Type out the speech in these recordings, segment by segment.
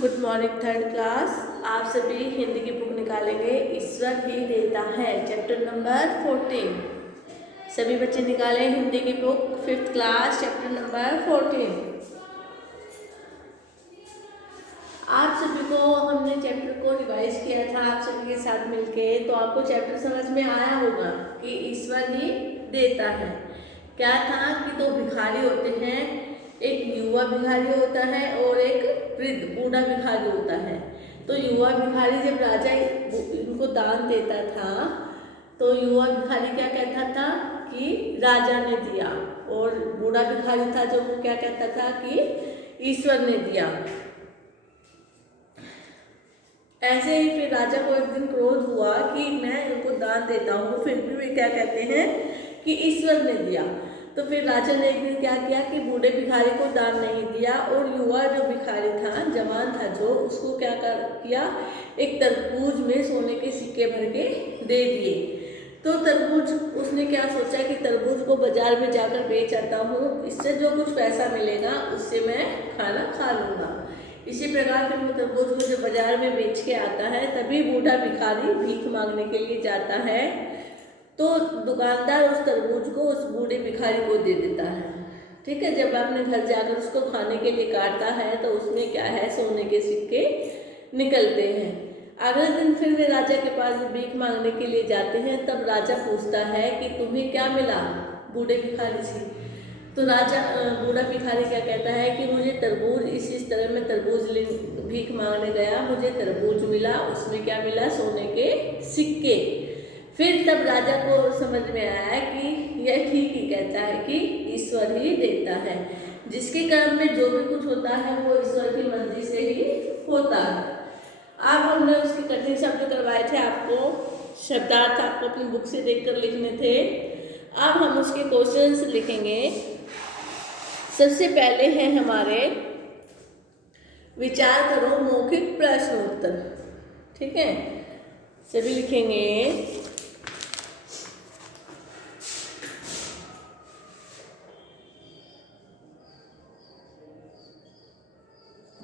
Good morning third class. आप सभी हिंदी की बुक निकालेंगे। ईश्वर ही देता है, चैप्टर नंबर 14। सभी बच्चे निकालें हिंदी की book, fifth class, chapter number 14। आप सभी को हमने चैप्टर को रिवाइज किया था आप सभी के साथ मिलके, तो आपको चैप्टर समझ में आया होगा कि ईश्वर ही देता है। क्या था कि दो भिखारी होते हैं, एक युवा भिखारी होता है और एक वृद्ध बूढ़ा भिखारी होता है। तो युवा भिखारी जब राजा इनको दान देता था तो युवा भिखारी क्या कहता था कि राजा ने दिया, और बूढ़ा भिखारी था जो वो क्या कहता था कि ईश्वर ने दिया। ऐसे ही फिर राजा को एक दिन क्रोध हुआ कि मैं इनको दान देता हूँ, फिर भी वे क्या कहते हैं कि ईश्वर ने दिया। तो फिर राजा ने एक दिन क्या किया कि बूढ़े भिखारी को दान नहीं दिया, और युवा जो भिखारी था, जवान था जो, उसको क्या किया, एक तरबूज में सोने के सिक्के भर के दे दिए। तो तरबूज, उसने क्या सोचा कि तरबूज को बाजार में जाकर बेच आता हूँ, इससे जो कुछ पैसा मिलेगा उससे मैं खाना खा लूँगा। इसी प्रकार फिर वो तरबूज को जब बाजार में बेच के आता है, तभी बूढ़ा भिखारी भीख मांगने के लिए जाता है। तो दुकानदार उस तरबूज को उस बूढ़े भिखारी को दे देता है। ठीक है, जब अपने घर जाकर उसको खाने के लिए काटता है तो उसमें क्या है, सोने के सिक्के निकलते हैं। अगले दिन फिर वे राजा के पास भीख मांगने के लिए जाते हैं। तब राजा पूछता है कि तुम्हें क्या मिला बूढ़े भिखारी से। तो राजा बूढ़ा भिखारी क्या कहता है कि मुझे तरबूज, इस तरह मैं तरबूज भीख मांगने गया, मुझे तरबूज मिला, उसमें क्या मिला, सोने के सिक्के। फिर तब राजा को समझ में आया कि यह ठीक ही कहता है कि ईश्वर ही देता है, जिसके कर्म में जो भी कुछ होता है वो ईश्वर की मर्जी से ही होता है। अब हमने उसके कठिन शब्द करवाए थे आपको, शब्दार्थ आपको अपनी बुक से देखकर लिखने थे। अब हम उसके क्वेश्चंस लिखेंगे। सबसे पहले है हमारे विचार करो मौखिक प्रश्न उत्तर। ठीक है, सभी लिखेंगे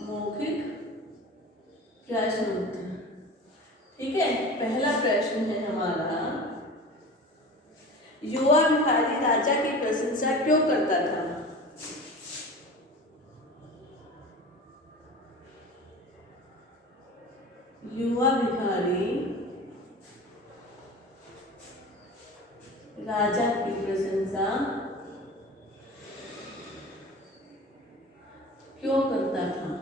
मौखिक प्रश्न उत्तर। ठीक है, पहला प्रश्न है हमारा, युवा भिखारी राजा की प्रशंसा क्यों करता था। युवा भिखारी राजा की प्रशंसा क्यों करता था।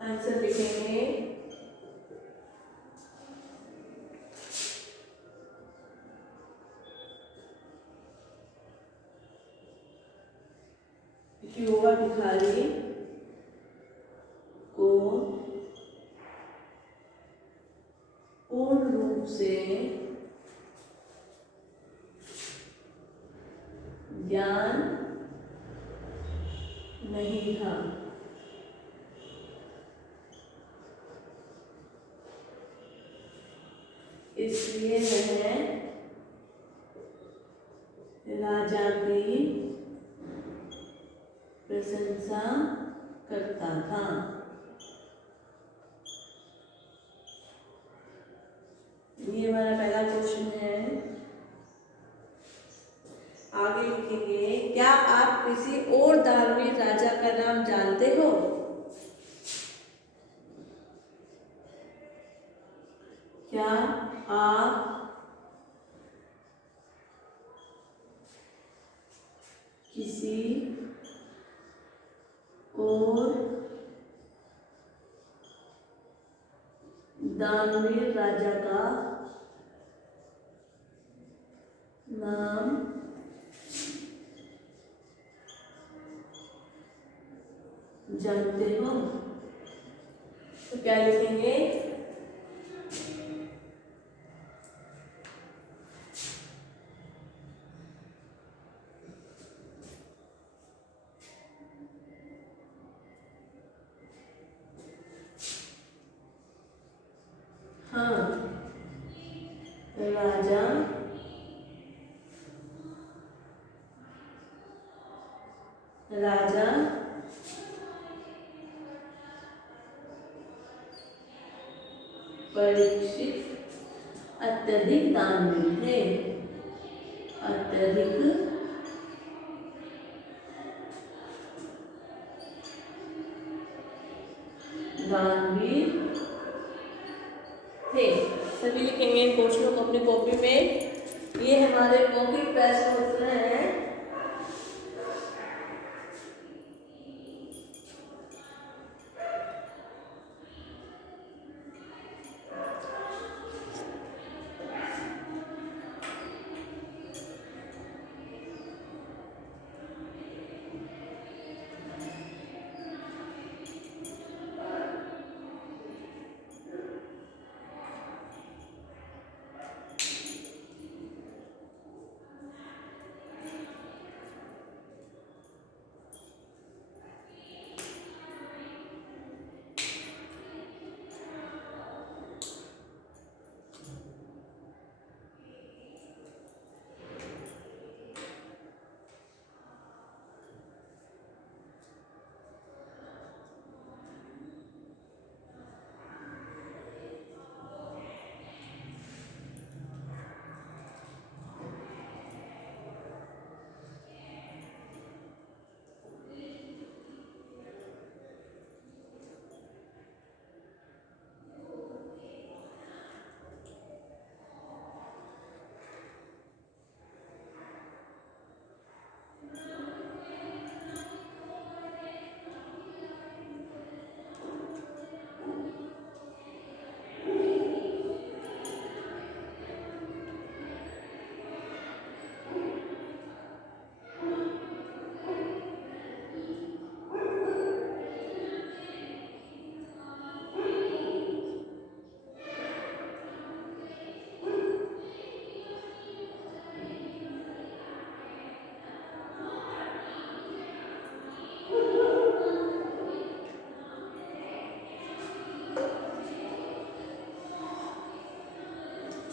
आंसर लिखेंगे युवा भिखारी को पूर्ण रूप से ज्ञान नहीं था, इसलिए वह राजा की प्रशंसा करता था। ये हमारा पहला क्वेश्चन है। आगे लिखेंगे, क्या आप किसी और दानवीर राजा का नाम जानते हो। क्या आप किसी और दानवीर राजा का नाम जानते हो। तो क्या लिखेंगे, हाँ, राजा राजा परीक्षित अत्यधिक दानवीर थे, अत्यधिक दानवीर थे। सभी लिखेंगे इन क्वेश्चनों को अपनी कॉपी में। ये हमारे मौखिक प्रश्न उत्तर हैं।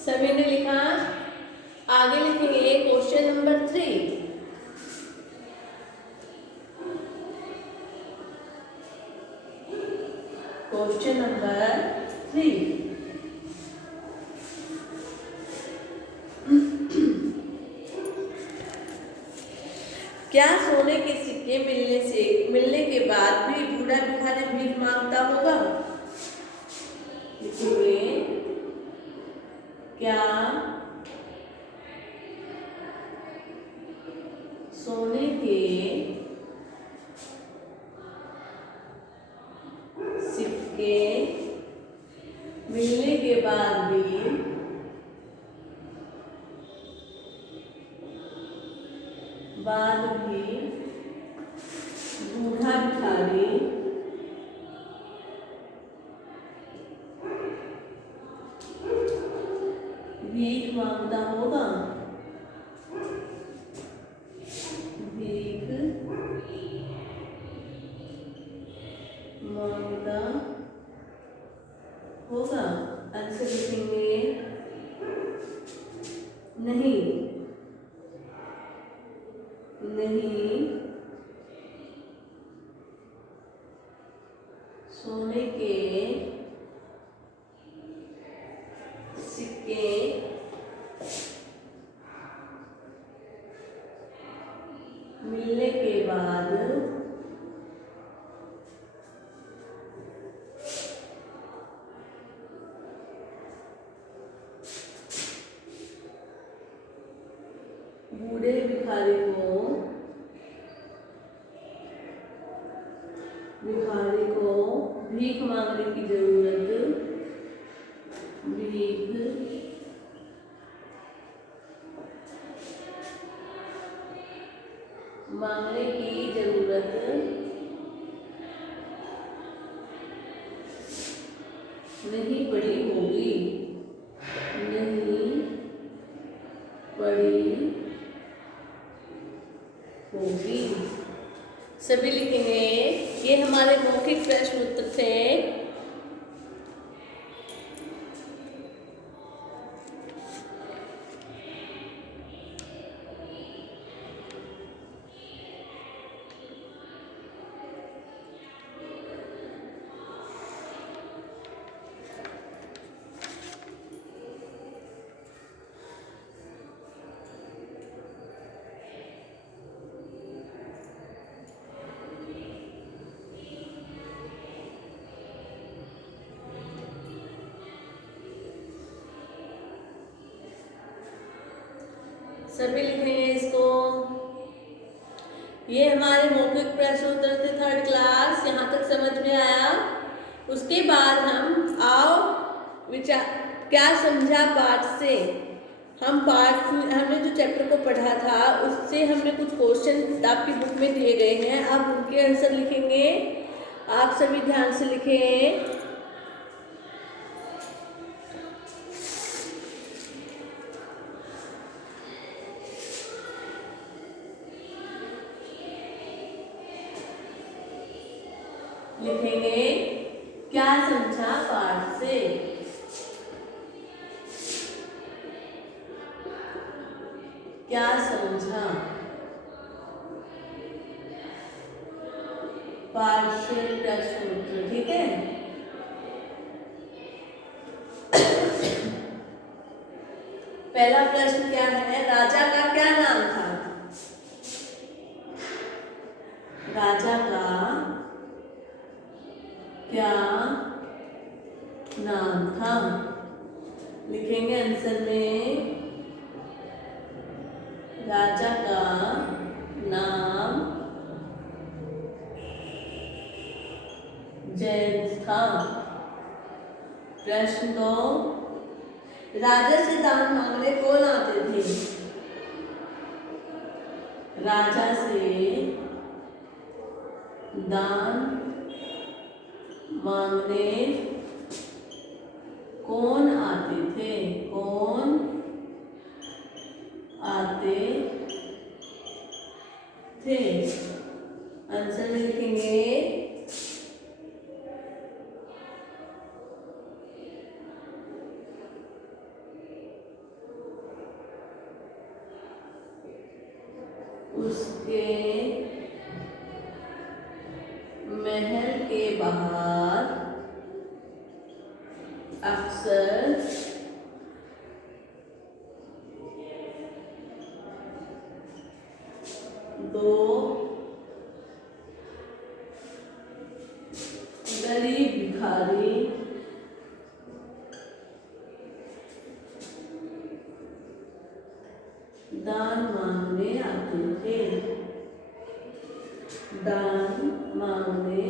सभी ने लिखा। आगे लिखेंगे क्वेश्चन नंबर 3। Question number 3। क्या सोने के सिक्के मिलने के बाद भी बूढ़ा भिखारी भीख मांगता होगा? लिखिए, क्या सोने के सिक्के मिलने के बाद भी बूढ़ा भिखारी भीख मांगता होगा? भीख मांगता होगा। आंसर लिखेंगे नहीं, नहीं सोने के सिक्के मिलने के बाद बूढ़े भिखारी को भीख मांगने की जरूरत नहीं पड़ी होगी, नहीं पड़ी होगी। सभी लिखेंगे। ये हमारे मौखिक प्रश्न उत्तर थे। सभी लिखेंगे इसको। ये हमारे मौखिक प्रश्न उत्तर थे 3rd क्लास, यहाँ तक समझ में आया। उसके बाद हम आओ विचार क्या समझा पाठ से। हमने जो चैप्टर को पढ़ा था उससे हमने कुछ क्वेश्चन आपकी बुक में दिए गए हैं, आप उनके आंसर लिखेंगे। आप सभी ध्यान से लिखें। लिखेंगे क्या समझा पाठ से। क्या समझा पाठ से प्रश्न उत्तर, ठीक है। पहला प्रश्न क्या है, राजा का क्या नाम था। राजा का क्या नाम था। लिखेंगे आंसर में, राजा का नाम जयंत था। प्रश्न 2, राजा से दान मांगने कौन आते थे। राजा से दान मांगने कौन आते थे। कौन आते थे। आंसर में लिखेंगे उसके महल के बाहर अक्सर दो गरीब भिखारी दान मांगने आते थे। दान मांगने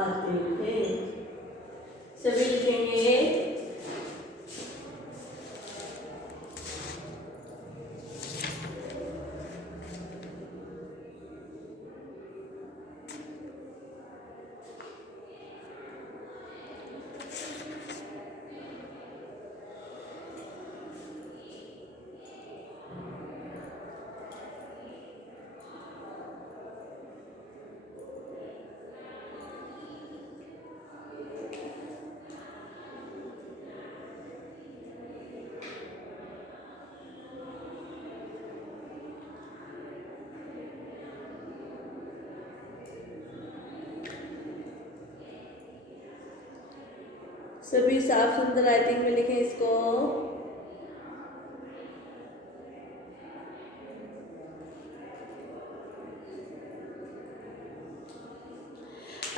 आते थे। सभी लिखेंगे सभी साफ सुंदर राइटिंग में लिखें इसको।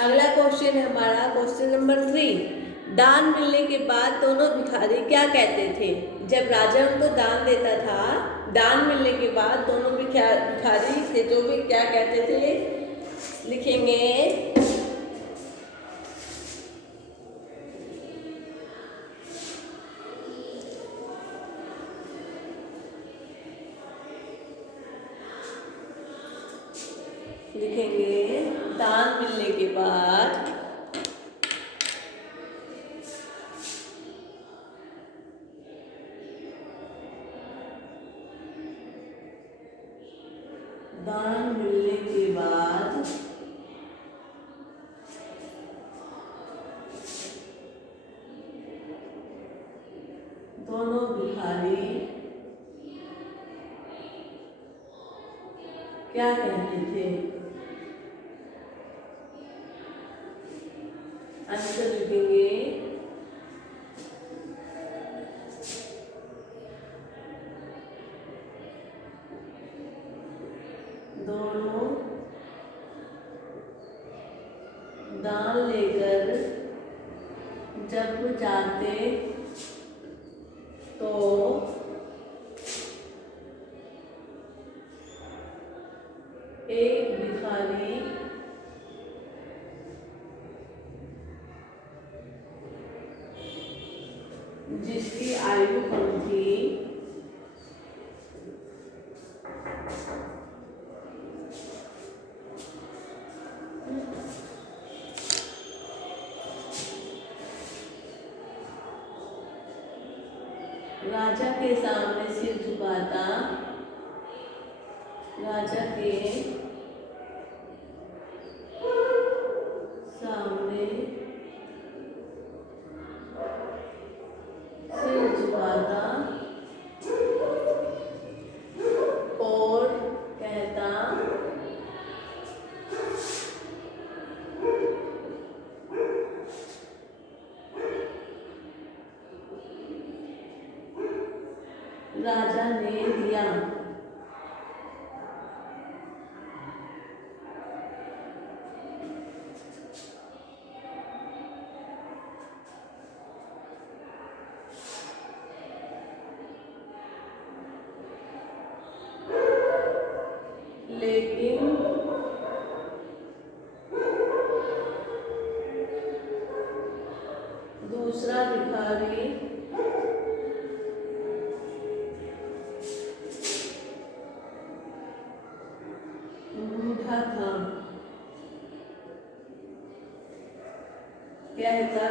अगला क्वेश्चन है हमारा क्वेश्चन नंबर 3। दान मिलने के बाद दोनों भिखारी क्या कहते थे। जब राजा उनको दान देता था, दान मिलने के बाद दोनों भिखारी थे जो भी क्या कहते थे। लिखेंगे दान मिलने के बाद दोनों भिखारी क्या कहते थे। आंसर लिखेंगे दोनों दान लेकर जब जाते तो आयु कम थी, राजा के सामने सिर झुकाता, राजा के सामने सिर झुकाता और कहता, राजा ने दिया। लेकिन दूसरा भिखारी था, कहता,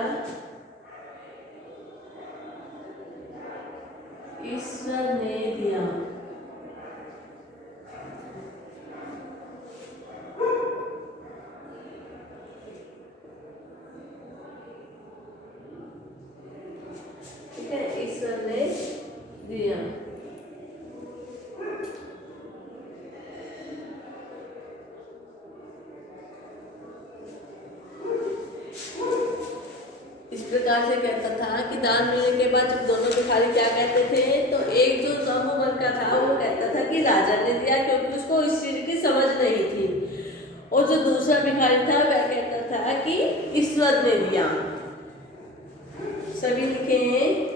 ईश्वर ने दिया। ठीक है, ईश्वर ने दिया। इस प्रकार से कहता था कि दान मिलने के बाद जब दोनों भिखारी क्या कहते थे, तो एक जो कम उम्र का था वो कहता था कि राजा ने दिया, क्योंकि उसको इस चीज की समझ नहीं थी। और जो दूसरा भिखारी था वह कहता था कि ईश्वर ने दिया। सभी लिखें।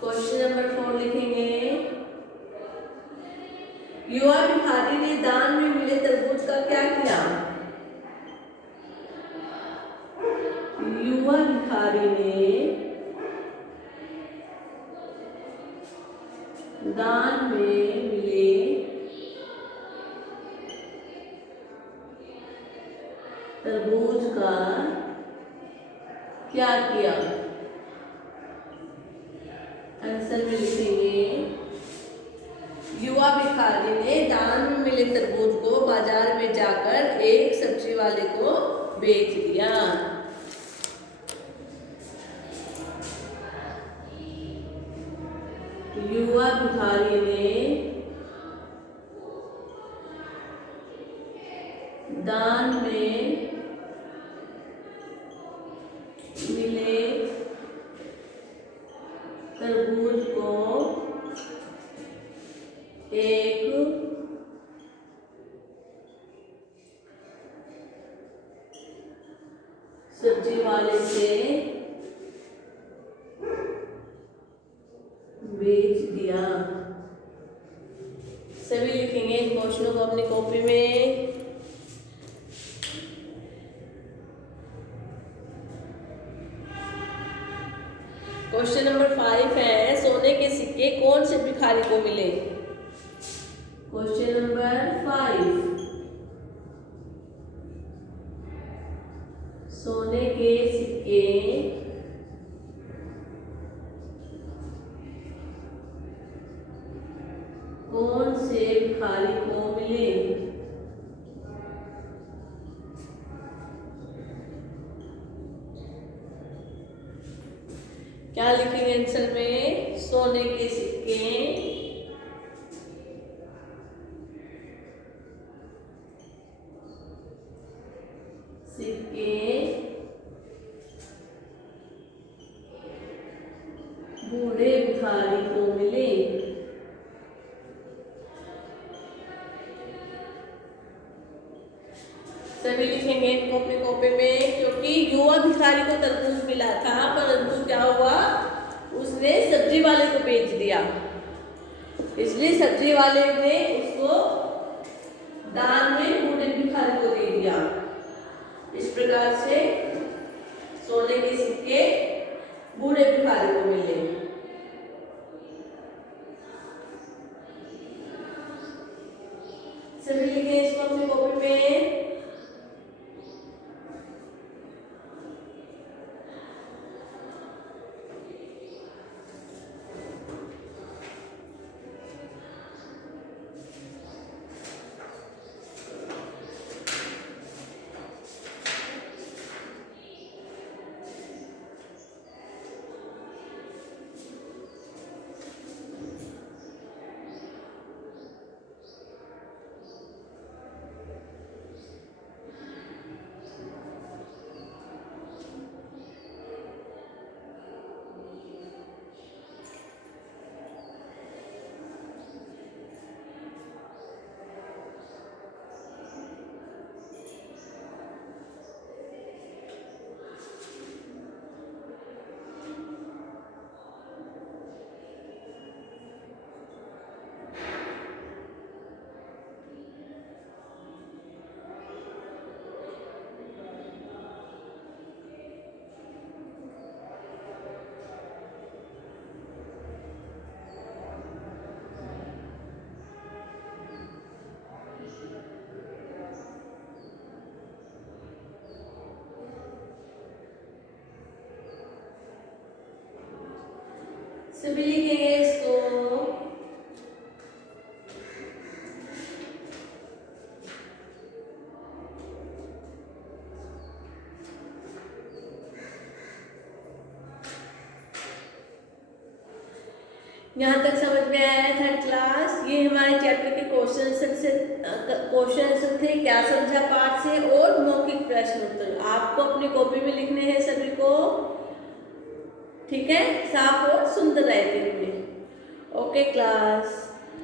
क्वेश्चन नंबर 4 लिखेंगे। युवा भिखारी ने दान में मिले तरबूज का क्या किया? युवा भिखारी ने दान में मिले तरबूज का क्या किया? आंसर में लिखेंगे, युवा भिखारी ने दान में मिले तरबूज को बाजार में जाकर एक सब्जी वाले को बेच दिया। युवा भिखारी ने दान में मिले तरबूज को एक सब्जी वाले से बेच दिया। सभी लिखेंगे इन क्वेश्चनों को अपनी कॉपी में। क्वेश्चन नंबर 5 है, सोने के सिक्के कौन से भिखारी को मिले? क्वेश्चन नंबर 5, सोने के सिक्के कौन से भिखारी को मिले? क्या लिखेंगे आंसर में? सोने के सिक्के बूढ़े भिखारी को मिले। सभी लिखेंगे इनको अपने कॉपी में, क्योंकि युवा भिखारी को तरबूज मिला था, परंतु क्या हुआ, उसने सब्जी वाले को बेच दिया, इसलिए सब्जी वाले ने उसको दान में बूढ़े भिखारी को दे दिया। इस प्रकार से सभी लिखेंगे इसको। यहाँ तक समझ में आया है थर्ड क्लास? ये हमारे चैप्टर के क्वेश्चन आंसर थे, क्या समझा पाठ से, और मौखिक प्रश्न उत्तर आपको अपनी कॉपी में लिखने हैं सभी को। ठीक है, साफ और सुंदर राइटिंग में। Okay class.